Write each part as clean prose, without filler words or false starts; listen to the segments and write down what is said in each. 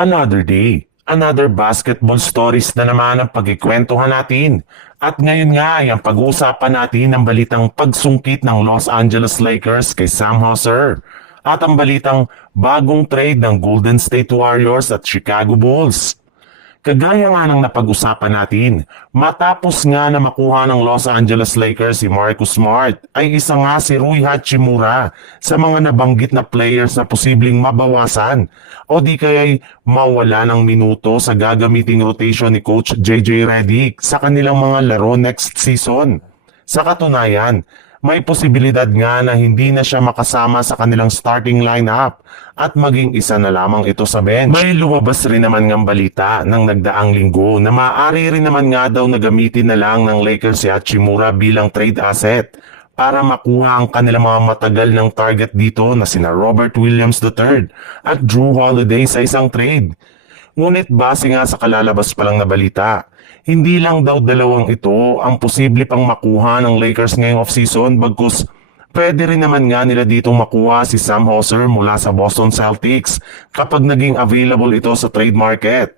Another day, another basketball stories na naman ang pagkikwentuhan natin. At ngayon nga ay ang pag-uusapan natin ang balitang pagsungkit ng Los Angeles Lakers kay Sam Hauser. At ang balitang bagong trade ng Golden State Warriors at Chicago Bulls. Kagaya nga ng napag-usapan natin, matapos nga na makuha ng Los Angeles Lakers si Marcus Smart, ay isa nga si Rui Hachimura sa mga nabanggit na players na posibleng mabawasan o di kaya'y mawala ng minuto sa gagamiting rotation ni Coach JJ Redick sa kanilang mga laro next season. Sa katunayan, may posibilidad nga na hindi na siya makasama sa kanilang starting lineup at maging isa na lamang ito sa bench. May lumabas rin naman ng balita ng nagdaang linggo na maaari rin naman nga daw na gamitin na lang ng Lakers si Hachimura bilang trade asset para makuha ang kanilang mga matagal ng target dito na sina Robert Williams III at Drew Holiday sa isang trade. Ngunit base nga sa kalalabas pa lang na balita, hindi lang daw dalawang ito ang posible pang makuha ng Lakers ngayong offseason bagkus pwede rin naman nga nila ditong makuha si Sam Hauser mula sa Boston Celtics kapag naging available ito sa trade market.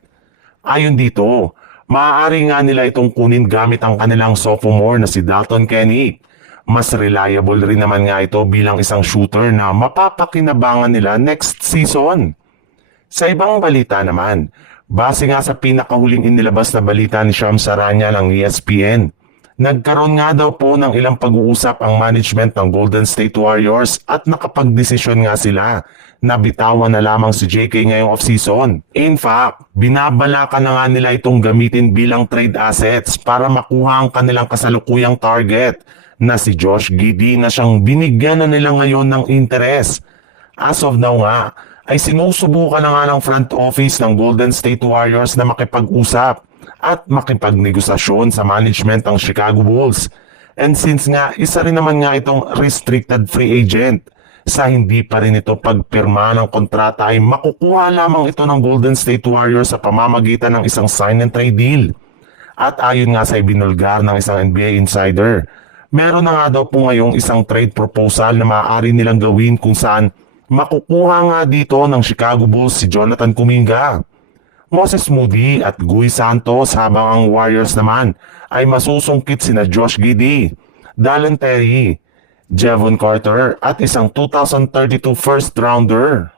Ayon dito, maaari nga nila itong kunin gamit ang kanilang sophomore na si Dalton Kenny. Mas reliable rin naman nga ito bilang isang shooter na mapapakinabangan nila next season. Sa ibang balita naman, base nga sa pinakahuling inilabas na balita ni Shams Charania ng ESPN, nagkaroon nga daw po ng ilang pag-uusap ang management ng Golden State Warriors at nakapagdesisyon nga sila na bitawan na lamang si JK ngayong offseason. In fact, binabalakan na nga nila itong gamitin bilang trade assets para makuha ang kanilang kasalukuyang target na si Josh Giddey na siyang binigyan na nila ngayon ng interes. As of now nga, ay sinusubukan na nga ng front office ng Golden State Warriors na makipag-usap at makipagnegosasyon sa management ng Chicago Bulls. And since nga, isa rin naman nga itong restricted free agent, sa hindi pa rin ito pagpirma ng kontrata ay makukuha lamang ito ng Golden State Warriors sa pamamagitan ng isang sign and trade deal. At ayon nga sa ibinulgar ng isang NBA insider, meron na nga daw po ngayong isang trade proposal na maaari nilang gawin kung saan makukuha nga dito ng Chicago Bulls si Jonathan Kuminga, Moses Moody at Guy Santos habang ang Warriors naman ay masusungkit sina Josh Giddey, Dallin Terry, Jevon Carter at isang 2032 first rounder.